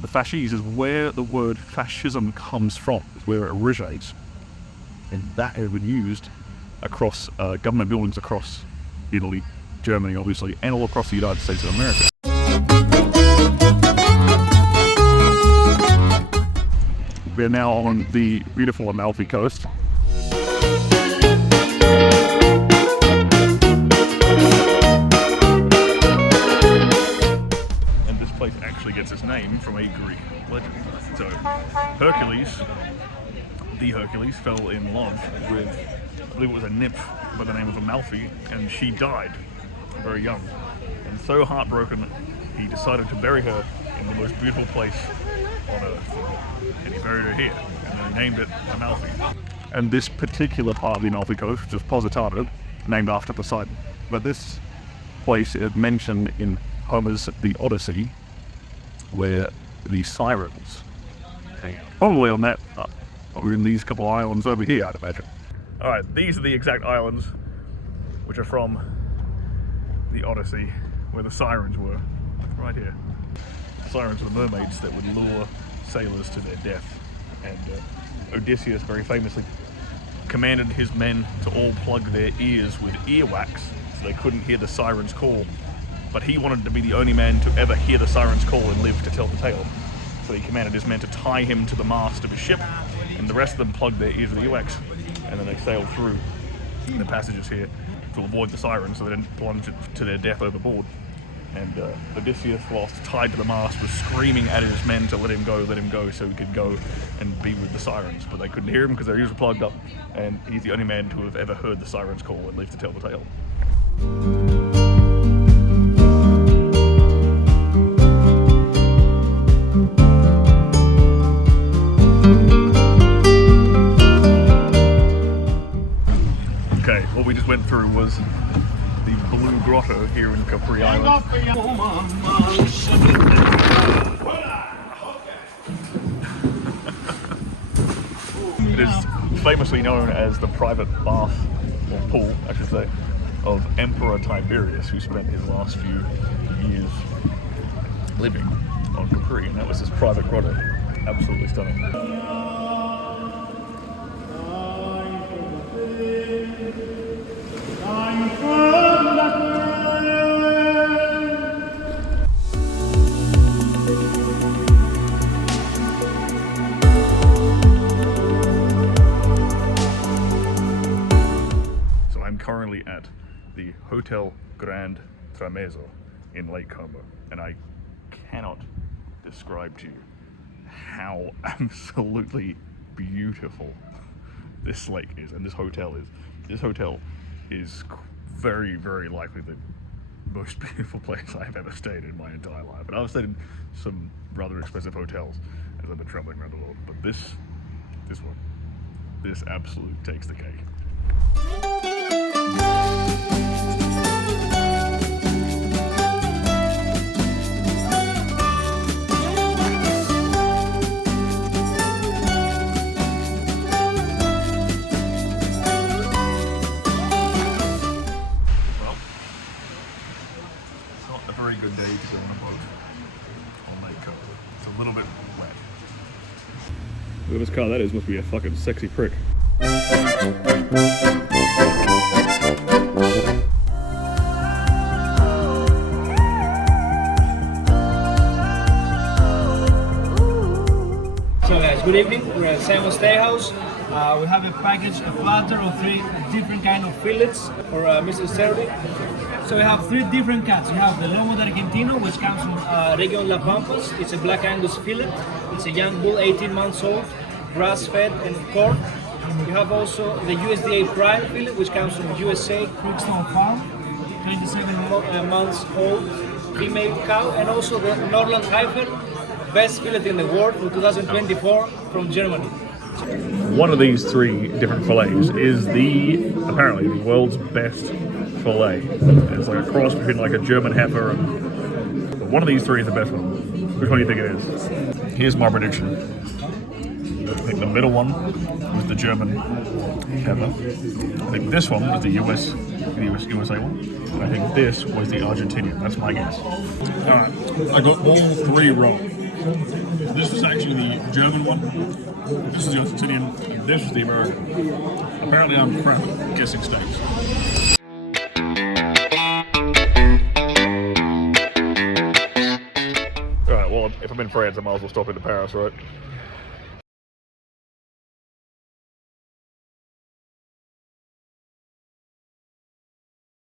But the Faches is where the word fascism comes from, is where it originates. And that has been used across government buildings across Italy, Germany obviously, and all across the United States of America. We're now on the beautiful Amalfi Coast. And this place actually gets its name from a Greek legend. So Hercules, the Hercules, fell in love with, I believe it was a nymph by the name of Amalfi, and she died very young. And so heartbroken, he decided to bury her in the most beautiful place on earth. And he buried her here, and then he named it Amalfi. And this particular part of the Amalfi Coast, which is Positano, named after Poseidon. But this place is mentioned in Homer's The Odyssey, where the Sirens hang. Probably on that, or in these couple islands over here, I'd imagine. Alright, these are the exact islands which are from the Odyssey, where the Sirens were. Right here. The Sirens were the mermaids that would lure sailors to their death. And Odysseus very famously commanded his men to all plug their ears with earwax so they couldn't hear the Sirens' call. But he wanted to be the only man to ever hear the Sirens' call and live to tell the tale. So he commanded his men to tie him to the mast of his ship, and the rest of them plugged their ears with earwax, and then they sailed through the passages here to avoid the Sirens so they didn't plunge to their death overboard. And Odysseus, whilst tied to the mast, was screaming at his men to let him go, so he could go and be with the Sirens. But they couldn't hear him because their ears were plugged up, and he's the only man to have ever heard the Sirens call and lived to tell the tale. Okay, what we just went through was the Blue Grotto here in Capri Island. It is famously known as the private bath, or pool, I should say, of Emperor Tiberius, who spent his last few years living on Capri, and that was his private grotto. Absolutely stunning. Currently at the Hotel Grand Tremezzo in Lake Como, and I cannot describe to you how absolutely beautiful this lake is, and this hotel is. This hotel is very, very likely the most beautiful place I've ever stayed in my entire life. And I've stayed in some rather expensive hotels as I've been traveling around the world, but this one, this absolutely takes the cake. Good day to go on a boat on Lake Como. It's a little bit wet. Look at this car that is, must be a fucking sexy prick. So guys, good evening. We're at Simon Steakhouse. We have a package, a platter of 3 different kind of fillets for Mr. Stirling. So we have 3 different cuts. We have the Lomo d'Argentino, which comes from Region La Pampas. It's a black Angus fillet. It's a young bull, 18 months old, grass-fed and corn. We have also the USDA Prime fillet, which comes from USA Crookstone Farm, 27 months old, female cow, and also the Norland Heifer, best fillet in the world for 2024 from Germany. One of these 3 different fillets is apparently the world's best fillet. It's like a cross between like a German heifer and... But one of these 3 is the best one. Which one do you think it is? Here's my prediction. I think the middle one was the German heifer. I think this one was the USA one. And I think this was the Argentinian. That's my guess. Alright, I got all 3 wrong. German one. This is the Argentinian, and this is the American. Apparently I'm crap at guessing steaks. Alright, well, if I'm in France, I might as well stop into Paris, right?